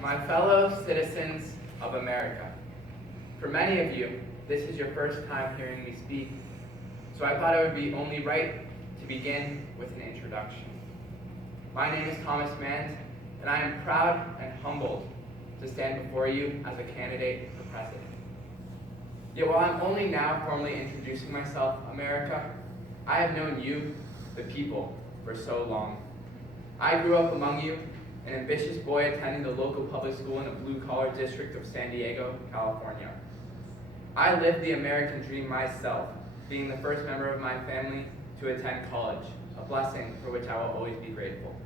My fellow citizens of America, for many of you, this is your first time hearing me speak, so I thought it would be only right to begin with an introduction. My name is Mande, and I am proud and humbled to stand before you as a candidate for president. Yet while I'm only now formally introducing myself, America, I have known you, the people, for so long. I grew up among you, an ambitious boy attending the local public school in the blue-collar district of San Diego, California. I lived the American dream myself, being the first member of my family to attend college, a blessing for which I will always be grateful.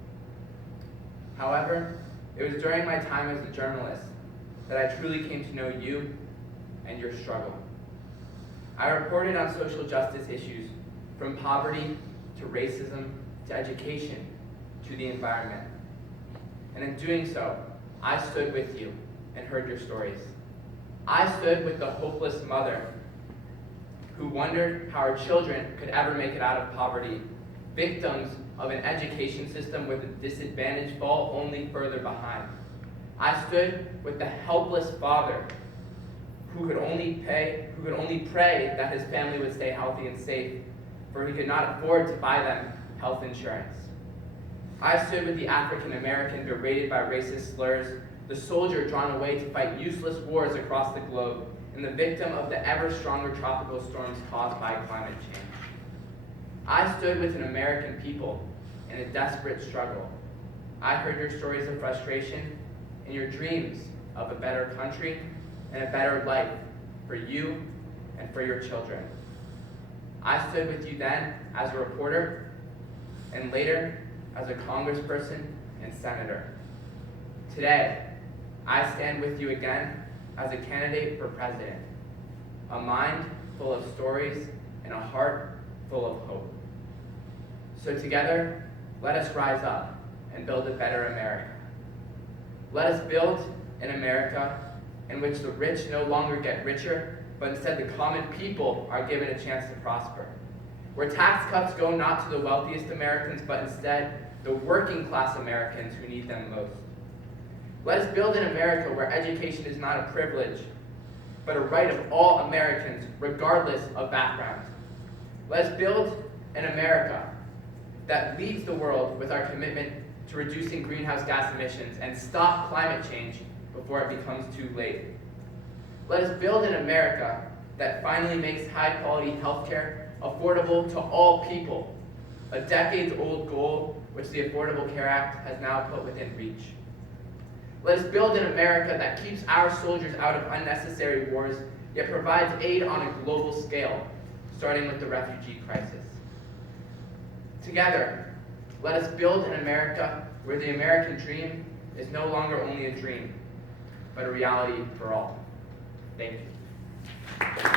However, it was during my time as a journalist that I truly came to know you and your struggle. I reported on social justice issues, from poverty to racism to education to the environment. And in doing so, I stood with you and heard your stories. I stood with the hopeless mother who wondered how her children could ever make it out of poverty, victims of an education system where the disadvantaged fall only further behind. I stood with the helpless father who could only pray that his family would stay healthy and safe, for he could not afford to buy them health insurance. I stood with the African American berated by racist slurs, the soldier drawn away to fight useless wars across the globe, and the victim of the ever stronger tropical storms caused by climate change. I stood with an American people in a desperate struggle. I heard your stories of frustration and your dreams of a better country and a better life for you and for your children. I stood with you then as a reporter, and later as a congressperson and senator. Today, I stand with you again as a candidate for president, a mind full of stories and a heart full of hope. So together, let us rise up and build a better America. Let us build an America in which the rich no longer get richer, but instead the common people are given a chance to prosper. Where tax cuts go not to the wealthiest Americans, but instead the working class Americans who need them most. Let us build an America where education is not a privilege, but a right of all Americans, regardless of background. Let us build an America that leads the world with our commitment to reducing greenhouse gas emissions and stop climate change before it becomes too late. Let us build an America that finally makes high-quality healthcare affordable to all people, a decades-old goal which the Affordable Care Act has now put within reach. Let us build an America that keeps our soldiers out of unnecessary wars, yet provides aid on a global scale, starting with the refugee crisis. Together, let us build an America where the American dream is no longer only a dream, but a reality for all. Thank you.